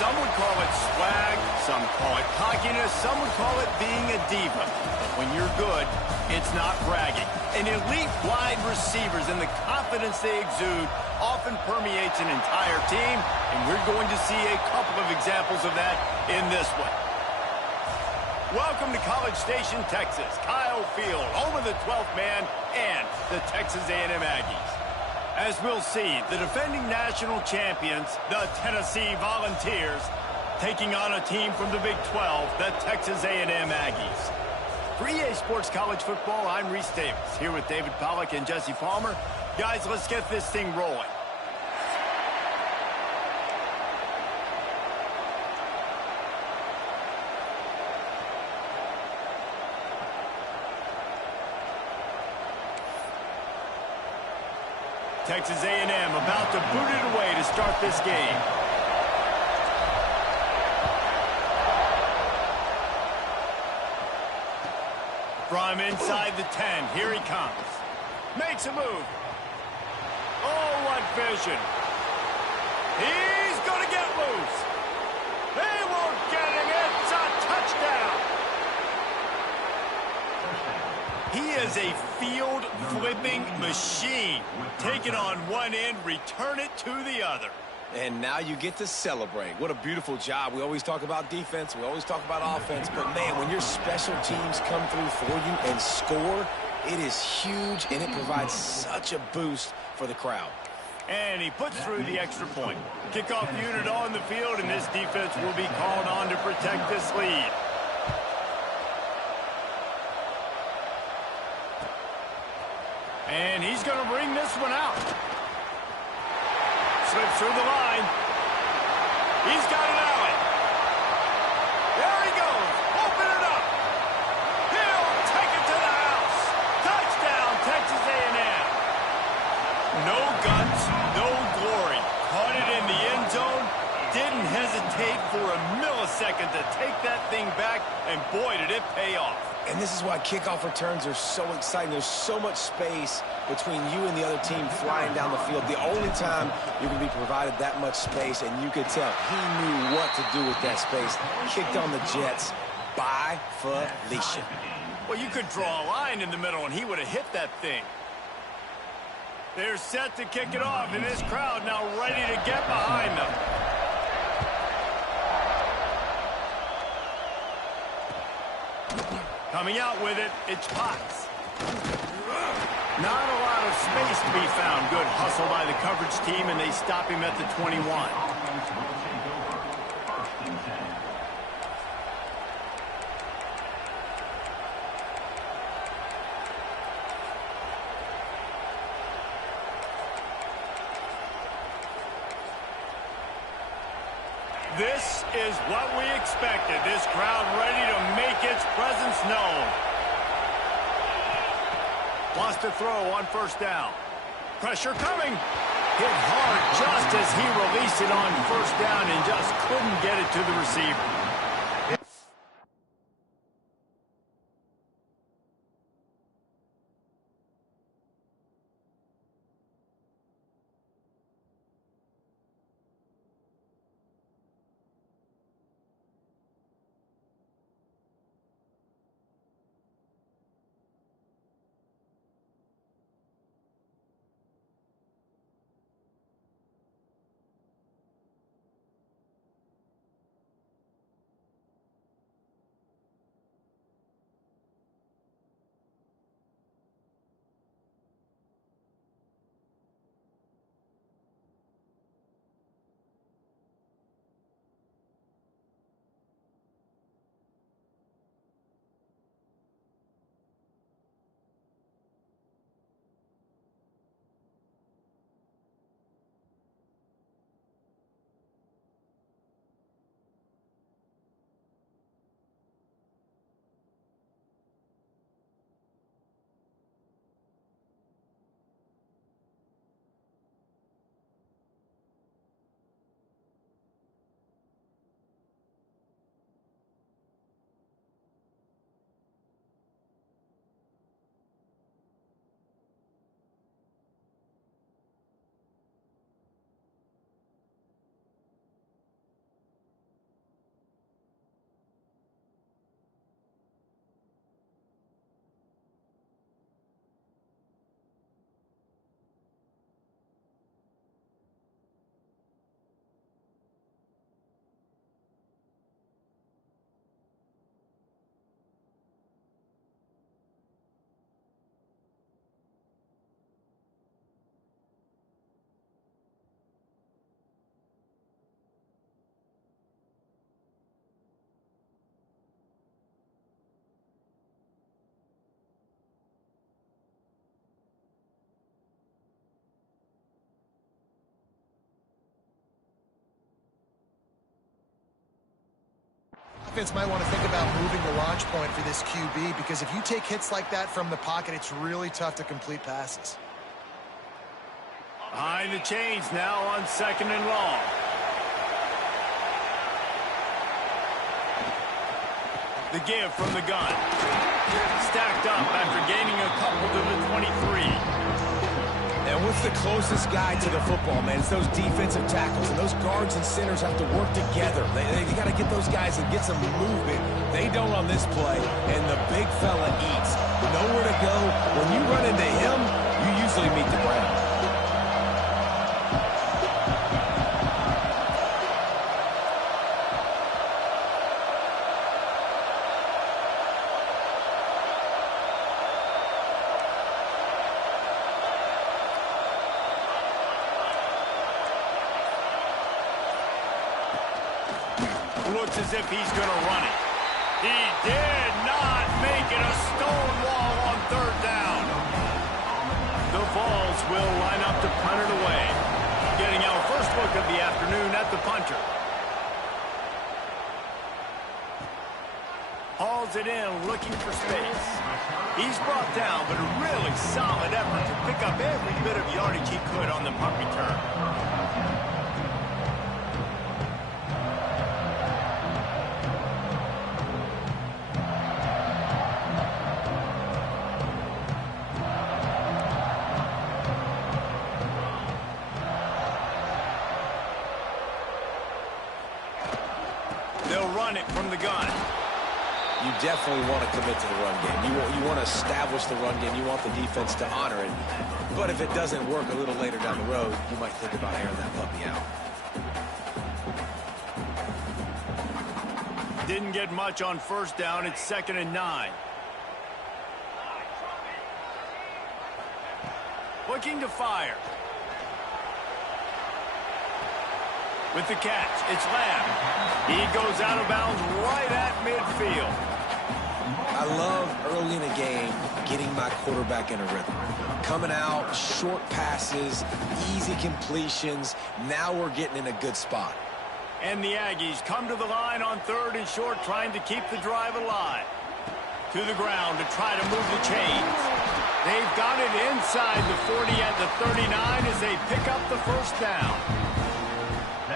Some would call it swag, some call it cockiness, some would call it being a diva. But when you're good, it's not bragging. And elite wide receivers and the confidence they exude often permeates an entire team, and we're going to see a couple of examples of that in this one. Welcome to College Station, Texas, Kyle Field, home of the 12th man and the Texas A&M Aggies. As we'll see, the defending national champions, the Tennessee Volunteers, taking on a team from the Big 12, the Texas A&M Aggies. For EA Sports College Football, I'm Reese Davis, here with David Pollack and Jesse Palmer. Guys, let's get this thing rolling. Texas A&M about to boot it away to start this game. From inside the 10, here he comes. Makes a move. Oh, what vision. He's going to get loose. They won't get him. It's a touchdown. He is a field-flipping machine. Take it on one end, return it to the other. And now you get to celebrate. What a beautiful job. We always talk about defense. We always talk about offense. But, man, when your special teams come through for you and score, it is huge, and it provides such a boost for the crowd. And he puts through the extra point. Kickoff unit on the field, and this defense will be called on to protect this lead. And he's going to bring this one out. Slips through the line. He's got an alley. There he goes. Open it up. He'll take it to the house. Touchdown, Texas A&M. No guts, no glory. Caught it in the end zone. Didn't hesitate for a millisecond to take that thing back, and boy, did it pay off. And this is why kickoff returns are so exciting. There's so much space between you and the other team flying down the field. The only time you're going to be provided that much space, and you could tell he knew what to do with that space. Kicked on the Jets by Felicia. Well, you could draw a line in the middle, and he would have hit that thing. They're set to kick it off, and this crowd now ready to get behind them. Coming out with it, it's Potts. Not a lot of space to be found. Good hustle by the coverage team, and they stop him at the 21. This is what we expected. This crowd ready to make its presence known. Wants to throw on first down. Pressure coming. Hit hard just as he released it on first down and just couldn't get it to the receiver. Defense might want to think about moving the launch point for this QB, because if you take hits like that from the pocket, it's really tough to complete passes. Behind the chains now on 2nd and long. The give from the gun. Stacked up after gaining a couple to the 23. And with the closest guy to the football, man, it's those defensive tackles. And those guards and centers have to work together. They got to get those guys and get some movement. They don't on this play, and the big fella eats. Nowhere to go. When you run into him, you usually meet the ground. Looks as if he's going to run it. He did not make it. A stone wall on 3rd down. The Vols will line up to punt it away. Getting our first look of the afternoon at the punter. Hauls it in, looking for space. He's brought down, but a really solid effort to pick up every bit of yardage he could on the punt return. They'll run it from the gun. You definitely want to commit to the run game. You want to establish the run game. You want the defense to honor it. But if it doesn't work a little later down the road, you might think about airing that puppy out. Didn't get much on 1st down. It's 2nd and 9. Looking to fire. With the catch, it's Lamb. He goes out of bounds right at midfield. I love early in a game getting my quarterback in a rhythm. Coming out, short passes, easy completions. Now we're getting in a good spot. And the Aggies come to the line on 3rd and short, trying to keep the drive alive. To the ground to try to move the chains. They've got it inside the 40 at the 39 as they pick up the 1st down.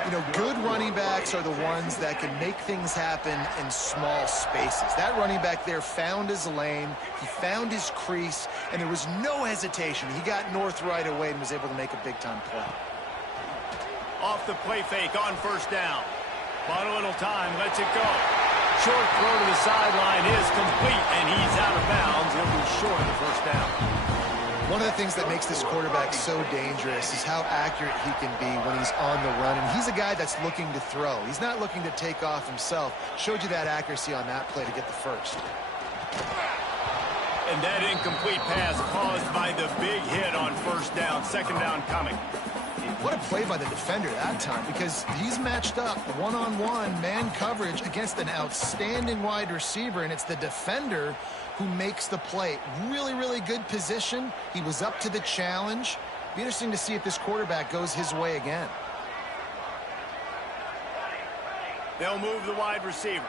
You know, good running backs are the ones that can make things happen in small spaces. That running back there found his lane, he found his crease, and there was no hesitation. He got north right away and was able to make a big-time play. Off the play fake on 1st down. Bought a little time, lets it go. Short throw to the sideline is complete, and he's out of bounds. He'll be short of the 1st down. One of the things that makes this quarterback so dangerous is how accurate he can be when he's on the run. And he's a guy that's looking to throw. He's not looking to take off himself. Showed you that accuracy on that play to get the 1st. And that incomplete pass caused by the big hit on 1st down. 2nd down coming. What a play by the defender that time, because he's matched up one-on-one man coverage against an outstanding wide receiver, and it's the defender who makes the play. Really, really good position. He was up to the challenge. Be interesting to see if this quarterback goes his way again. They'll move the wide receiver.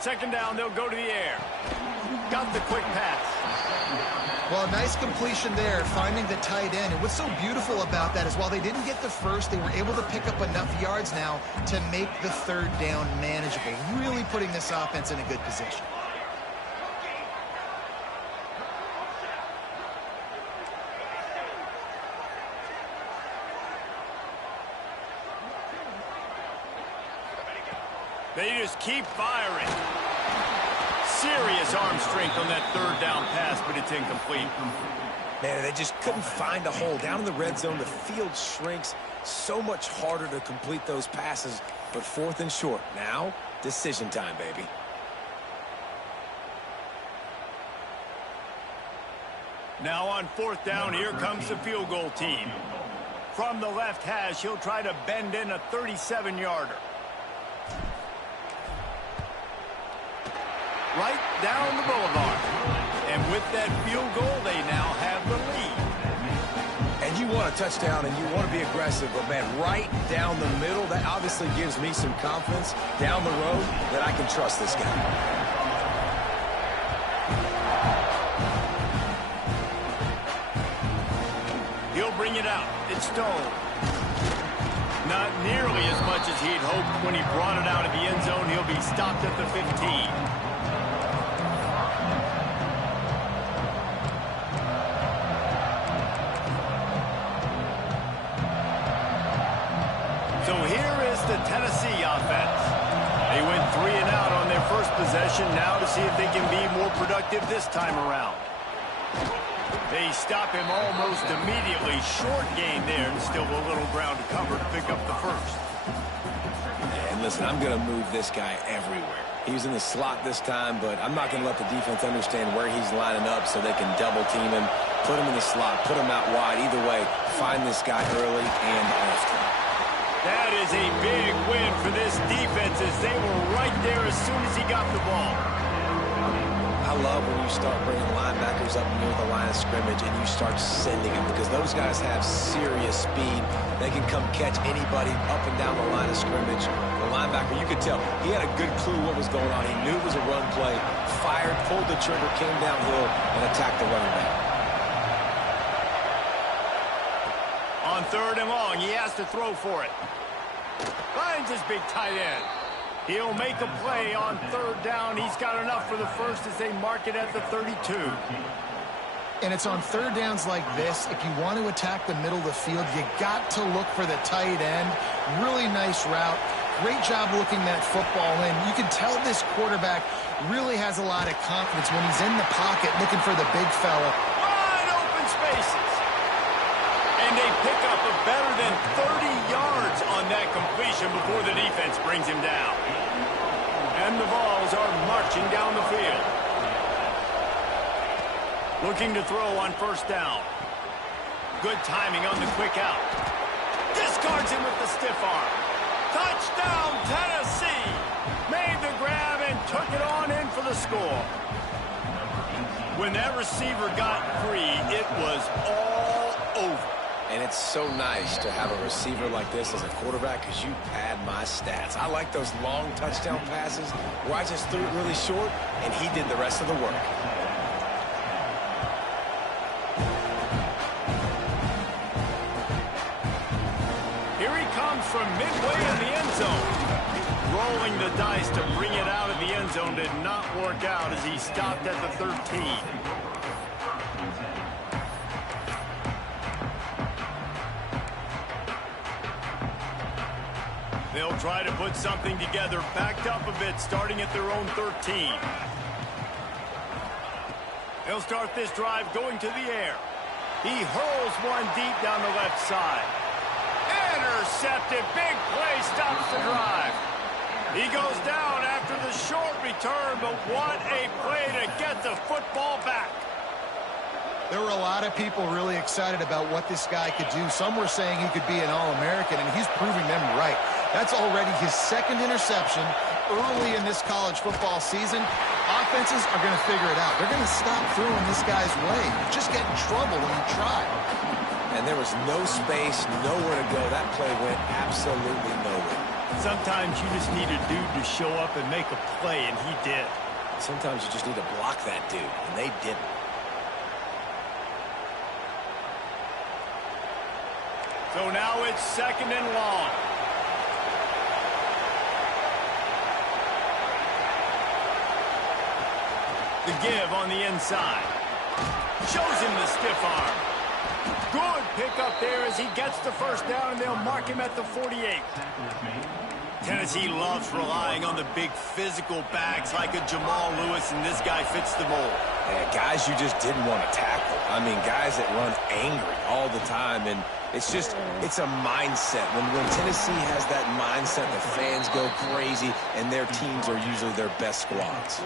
2nd down, they'll go to the air. Got the quick pass. Well, a nice completion there, finding the tight end. And what's so beautiful about that is while they didn't get the 1st, they were able to pick up enough yards now to make the 3rd down manageable, really putting this offense in a good position. They just keep firing. Serious arm strength on that 3rd down pass, but it's incomplete. Man, they just couldn't find a hole. Down in the red zone, the field shrinks. So much harder to complete those passes, but 4th and short. Now, decision time, baby. Now on 4th down, here comes the field goal team. From the left hash, he'll try to bend in a 37-yarder. Right down the boulevard. And with that field goal, they now have the lead. And you want a touchdown and you want to be aggressive, but, man, right down the middle, that obviously gives me some confidence down the road that I can trust this guy. He'll bring it out. It's Stone. Not nearly as much as he'd hoped when he brought it out of the end zone. He'll be stopped at the 15. So here is the Tennessee offense. They went 3 and out on their first possession. Now to see if they can be more productive this time around. They stop him almost immediately. Short gain there, and still a little ground to cover to pick up the first. And listen, I'm going to move this guy everywhere. He's in the slot this time, but I'm not going to let the defense understand where he's lining up so they can double team him, put him in the slot, put him out wide. Either way, find this guy early and often. That is a big win for this defense as they were right there as soon as he got the ball. I love when you start bringing linebackers up near the line of scrimmage and you start sending them because those guys have serious speed. They can come catch anybody up and down the line of scrimmage. The linebacker, you could tell, he had a good clue what was going on. He knew it was a run play, fired, pulled the trigger, came downhill, and attacked the running back. On 3rd and long, he has to throw for it. Finds his big tight end. He'll make a play on 3rd down. He's got enough for the first as they mark it at the 32. And it's on 3rd downs like this. If you want to attack the middle of the field, you got to look for the tight end. Really nice route. Great job looking that football in. You can tell this quarterback really has a lot of confidence when he's in the pocket looking for the big fella. Wide open spaces. And they pick up a better than 30 yards on that completion before the defense brings him down. And the balls are marching down the field. Looking to throw on 1st down. Good timing on the quick out. Discards him with the stiff arm. Touchdown, Tennessee! Made the grab and took it on in for the score. When that receiver got free, it was all over. And it's so nice to have a receiver like this as a quarterback because you pad my stats. I like those long touchdown passes where I just threw it really short and he did the rest of the work. Here he comes from midway in the end zone. Rolling the dice to bring it out of the end zone did not work out as he stopped at the 13. They'll try to put something together, backed up a bit, starting at their own 13. They'll start this drive going to the air. He hurls one deep down the left side. Intercepted. Big play stops the drive. He goes down after the short return, but what a play to get the football back. There were a lot of people really excited about what this guy could do. Some were saying he could be an All-American, and he's proving them right. That's already his 2nd interception early in this college football season. Offenses are going to figure it out. They're going to stop throwing this guy's way. You just get in trouble when you try. And there was no space, nowhere to go. That play went absolutely nowhere. Sometimes you just need a dude to show up and make a play, and he did. Sometimes you just need to block that dude, and they didn't. So now it's 2nd and long. The give on the inside. Shows him the stiff arm. Good pickup there as he gets the 1st down, and they'll mark him at the 48. Tennessee loves relying on the big physical backs like a Jamal Lewis, and this guy fits the mold. Yeah, guys you just didn't want to tackle. I mean, guys that run angry all the time, and it's a mindset. When Tennessee has that mindset, the fans go crazy, and their teams are usually their best squads.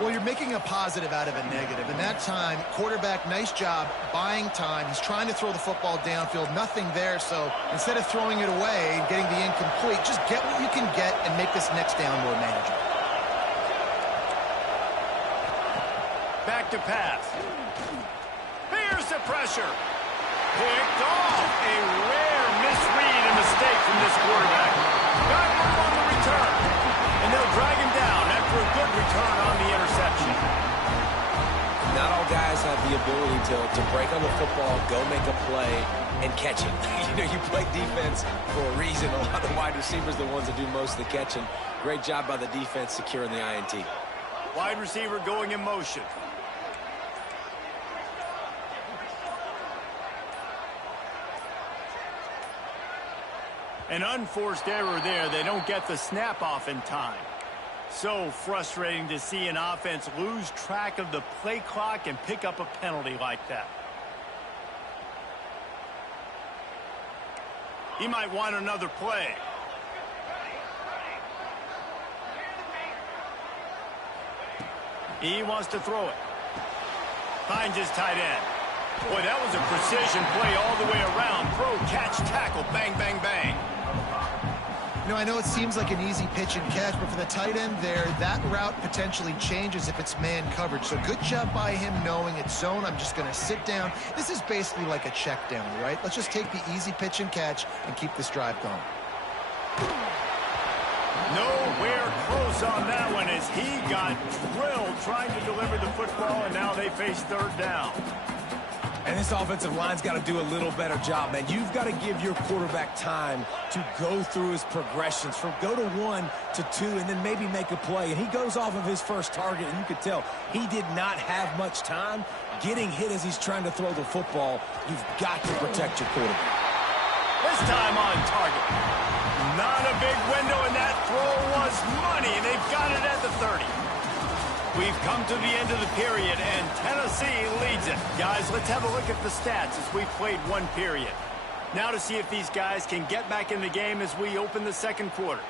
Well, you're making a positive out of a negative. In that time, quarterback, nice job buying time. He's trying to throw the football downfield. Nothing there, so instead of throwing it away and getting the incomplete, just get what you can get and make this next down more manageable. Back to pass. Here's the pressure. picked off. A rare misread and mistake from this quarterback. Got room on the return. And they'll drag him down after a good return on the interception. Not all guys have the ability to break on the football, go make a play, and catch it. You play defense for a reason. A lot of wide receivers are the ones that do most of the catching. Great job by the defense securing the INT. Wide receiver going in motion. An unforced error there. They don't get the snap off in time. So frustrating to see an offense lose track of the play clock and pick up a penalty like that. He might want another play. He wants to throw it. Finds his tight end. Boy, that was a precision play all the way around. Throw, catch, tackle, bang, bang, bang. I know it seems like an easy pitch and catch, but for the tight end there, that route potentially changes if it's man coverage. So good job by him knowing it's zone. I'm just going to sit down. This is basically like a check down, right? Let's just take the easy pitch and catch and keep this drive going. Nowhere close on that one as he got drilled trying to deliver the football, and now they face third down. And this offensive line's got to do a little better job, man. You've got to give your quarterback time to go through his progressions from go to 1 to 2 and then maybe make a play. And he goes off of his first target, and you could tell he did not have much time getting hit as he's trying to throw the football. You've got to protect your quarterback. This time on target. Not a big window, and that throw was money, and they've got it at the 30. We've come to the end of the period, and Tennessee leads it. Guys, let's have a look at the stats as we've played one period. Now to see if these guys can get back in the game as we open the second quarter.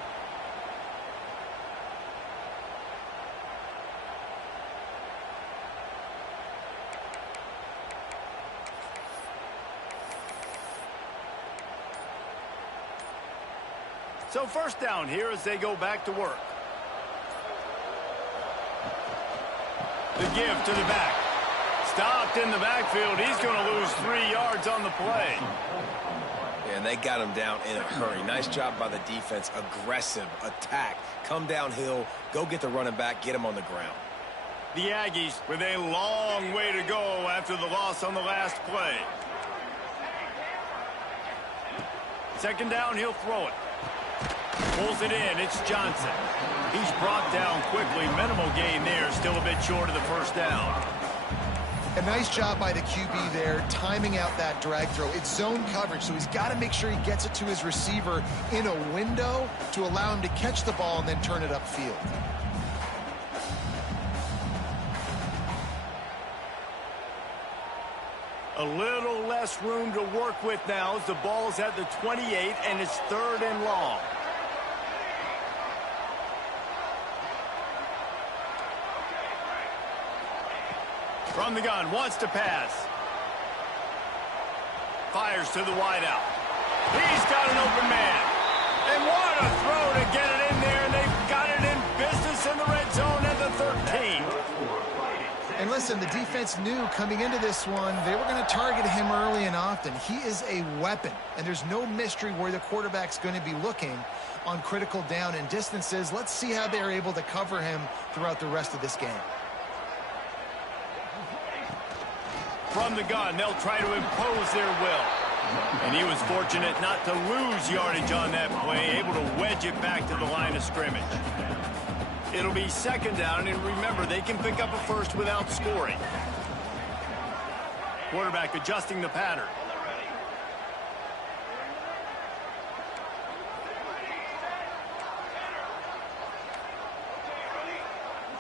So first down here as they go back to work. The give to the back. Stopped in the backfield. He's going to lose 3 yards on the play. Yeah, and they got him down in a hurry. Nice job by the defense. Aggressive attack. Come downhill. Go get the running back. Get him on the ground. The Aggies with a long way to go after the loss on the last play. Second down, he'll throw it. Pulls it in. It's Johnson. He's brought down quickly. Minimal gain there. Still a bit short of the first down. A nice job by the QB there, timing out that drag throw. It's zone coverage, so he's got to make sure he gets it to his receiver in a window to allow him to catch the ball and then turn it upfield. A little less room to work with now as the ball's at the 28 and it's third and long. From the gun, wants to pass. Fires to the wideout. He's got an open man. And what a throw to get it in there, and they've got it in business in the red zone at the 13. And listen, the defense knew coming into this one, they were going to target him early and often. He is a weapon, and there's no mystery where the quarterback's going to be looking on critical down and distances. Let's see how they're able to cover him throughout the rest of this game. From the gun, they'll try to impose their will. And he was fortunate not to lose yardage on that play, able to wedge it back to the line of scrimmage. It'll be second down, and remember, they can pick up a first without scoring. Quarterback adjusting the pattern.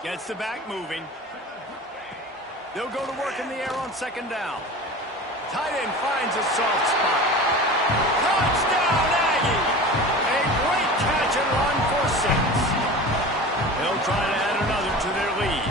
Gets the back moving. They'll go to work in the air on second down. Tight end finds a soft spot. Touchdown, Aggie! A great catch and run for 6. They'll try to add another to their lead.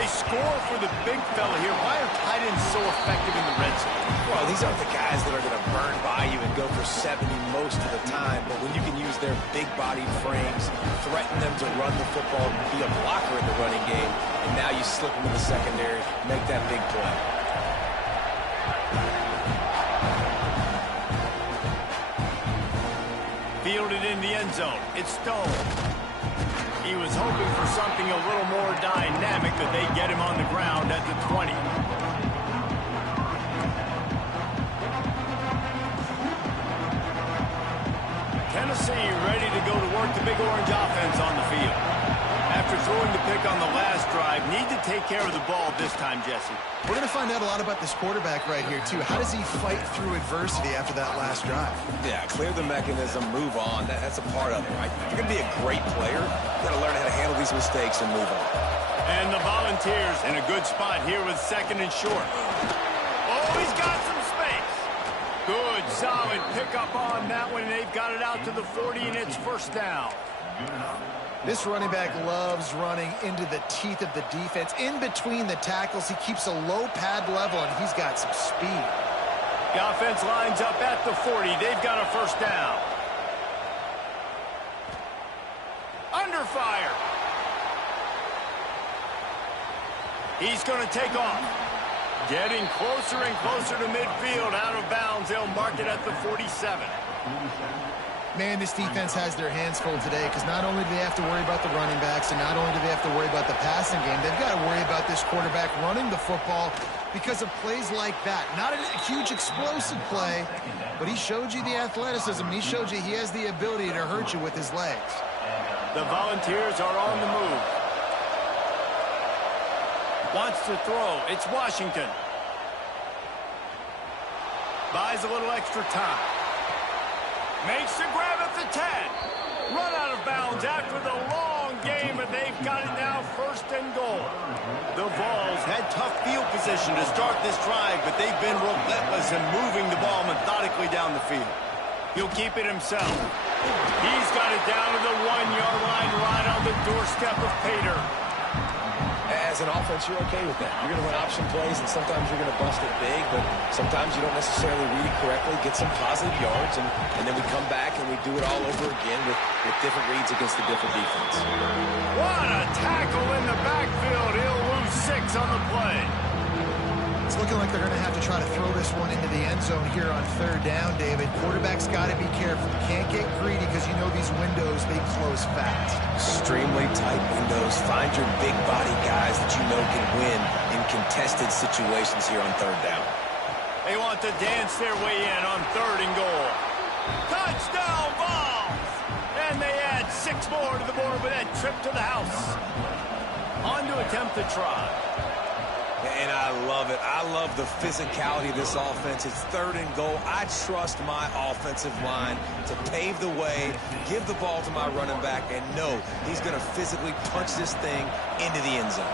They score for the big fella here. Why are tight ends so effective in the red zone? Well, these aren't the guys that are going to burn by you and go for 70 most of the time, but when you can use their big-bodied frames, threaten them to run the football, be a blocker in the running game, and now you slip into the secondary, make that big play. Fielded in the end zone. It's Stone. He was hoping for something a little more dynamic, but they get him on the ground at the 20. Tennessee ready to go to work the Big Orange offense on the field. After throwing the pick on the last drive, need to take care of the ball this time, Jesse. We're going to find out a lot about this quarterback right here, too. How does he fight through adversity after that last drive? Yeah, clear the mechanism, move on. That's a part of it, right? If you're going to be a great player, you got to learn how to handle these mistakes and move on. And the Volunteers in a good spot here with 2nd and short. Oh, he's got some space. Good, solid pickup on that one. They've got it out to the 40, and it's 1st down. This running back loves running into the teeth of the defense. In between the tackles, he keeps a low pad level, and he's got some speed. The offense lines up at the 40. They've got a 1st down. Under fire. He's going to take off. Getting closer and closer to midfield. Out of bounds. They'll mark it at the 47. Man, this defense has their hands full today because not only do they have to worry about the running backs and not only do they have to worry about the passing game, they've got to worry about this quarterback running the football because of plays like that. Not a huge explosive play, but he showed you the athleticism. He showed you he has the ability to hurt you with his legs. The Volunteers are on the move. Wants to throw. It's Washington. Buys a little extra time. Makes the grab at the 10. Run out of bounds after the long game, but they've got it now 1st and goal. The Vols had tough field position to start this drive, but they've been relentless in moving the ball methodically down the field. He'll keep it himself. He's got it down to the 1-yard line right on the doorstep of Pater. As an offense, you're okay with that. You're going to run option plays, and sometimes you're going to bust it big, but sometimes you don't necessarily read it correctly, get some positive yards, and then we come back and we do it all over again with different reads against the different defense. What a tackle in the backfield. He'll lose 6 on the play. It's looking like they're going to have to try to throw this one into the end zone here on 3rd down, David. Quarterback's got to be careful. Can't get greedy because you know these windows, they close fast. Extremely tight windows. Find your big body guys that you know can win in contested situations here on 3rd down. They want to dance their way in on 3rd and goal. Touchdown, Vols! And they add 6 more to the board with that trip to the house. On to attempt the try. And I love it. I love the physicality of this offense. It's 3rd and goal. I trust my offensive line to pave the way, give the ball to my running back, and know he's going to physically punch this thing into the end zone.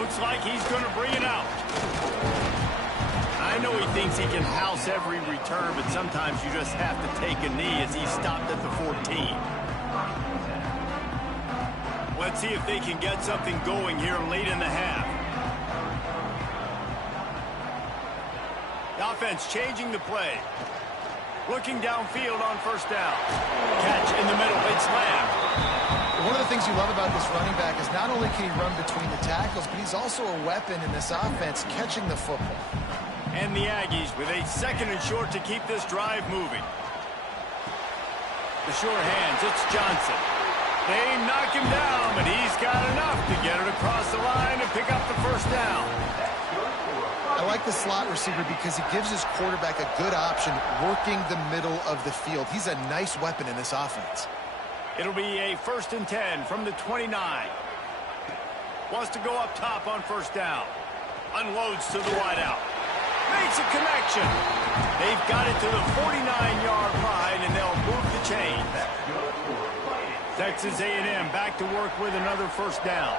Looks like he's going to bring it out. I know he thinks he can house every return, but sometimes you just have to take a knee as he stopped at the 14. Let's see if they can get something going here late in the half. The offense changing the play. Looking downfield on 1st down. Catch in the middle. It's Lamb. One of the things you love about this running back is not only can he run between the tackles, but he's also a weapon in this offense catching the football. And the Aggies with a 2nd and short to keep this drive moving. The short hands, it's Johnson. They knock him down, but he's got enough to get it across the line and pick up the 1st down. I like the slot receiver because he gives his quarterback a good option working the middle of the field. He's a nice weapon in this offense. It'll be a 1st and 10 from the 29. Wants to go up top on 1st down. Unloads to the wideout. Makes a connection. They've got it to the 49-yard line, and they'll move the chain. Texas A&M back to work with another 1st down.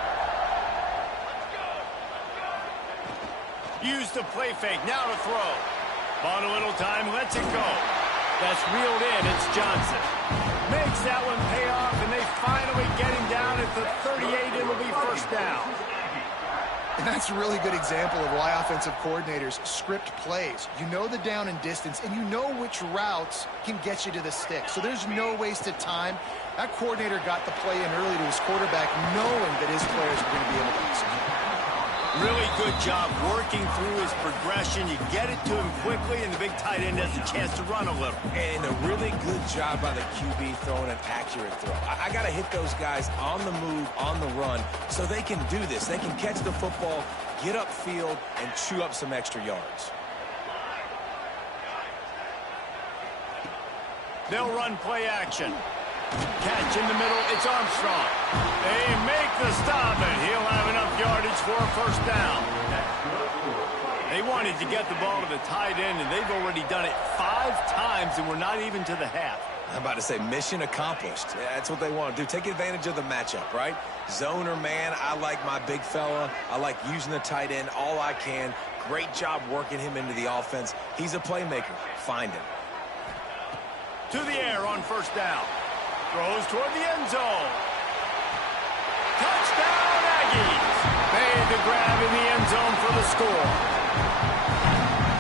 Use the play fake. Now to throw. Bought a little time. Lets it go. That's reeled in. It's Johnson. Makes that one pay off, and they finally get him down at the 38. It'll be 1st down. And that's a really good example of why offensive coordinators script plays. You know the down and distance, and you know which routes can get you to the stick. So there's no wasted time. That coordinator got the play in early to his quarterback, knowing that his players were going to be able to execute. Really good job working through his progression. You get it to him quickly, and the big tight end has a chance to run a little. And a really good job by the QB throwing an accurate throw. I got to hit those guys on the move, on the run, so they can do this. They can catch the football, get upfield, and chew up some extra yards. They'll run play action. Catch in the middle, it's Armstrong. They make the stop, and he'll have enough yardage for a first down. They wanted to get the ball to the tight end, and they've already done it 5 times, and we're not even to the half. I'm about to say mission accomplished. Yeah, that's what they want to do. Take advantage of the matchup, right? Zone or man, I like my big fella. I like using the tight end all I can. Great job working him into the offense. He's a playmaker. Find him. To the air on first down. Throws toward the end zone. Touchdown, Aggies. Made the grab in the end zone for the score.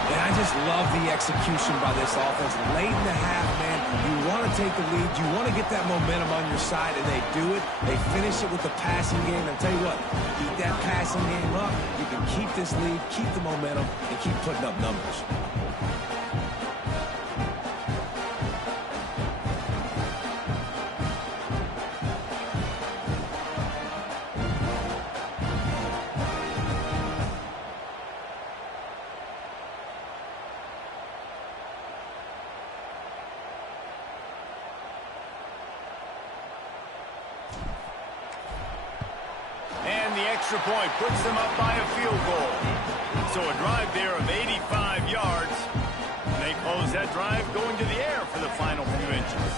And I just love the execution by this offense. Late in the half, man, you want to take the lead. You want to get that momentum on your side, and they do it. They finish it with the passing game. And I'll tell you what, keep that passing game up. You can keep this lead, keep the momentum, and keep putting up numbers. Extra point puts them up by a field goal. So a drive there of 85 yards. And they close that drive going to the air for the final few inches.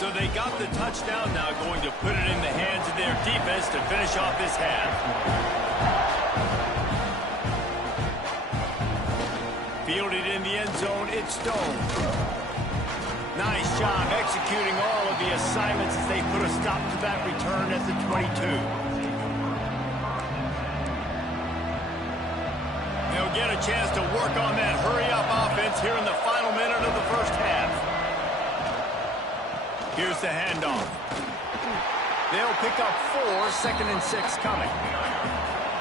So they got the touchdown, now going to put it in the hands of their defense to finish off this half. Fielded in the end zone, it's Stone. Nice job executing all of the assignments as they put a stop to that return at the 22. They'll get a chance to work on that hurry-up offense here in the final minute of the first half. Here's the handoff. They'll pick up 4, 2nd and 6 coming.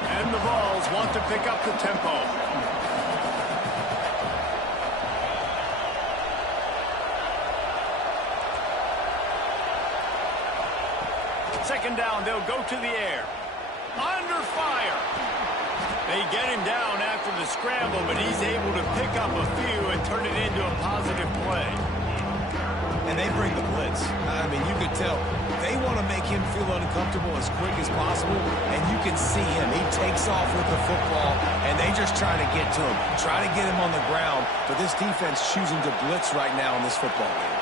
And the Vols want to pick up the tempo. Second down, they'll go to the air. Under fire. They get him down after the scramble, but he's able to pick up a few and turn it into a positive play. And they bring the blitz. I mean, you could tell they want to make him feel uncomfortable as quick as possible, and you can see him. He takes off with the football, and they just try to get to him, try to get him on the ground. But this defense choosing to blitz right now in this football game.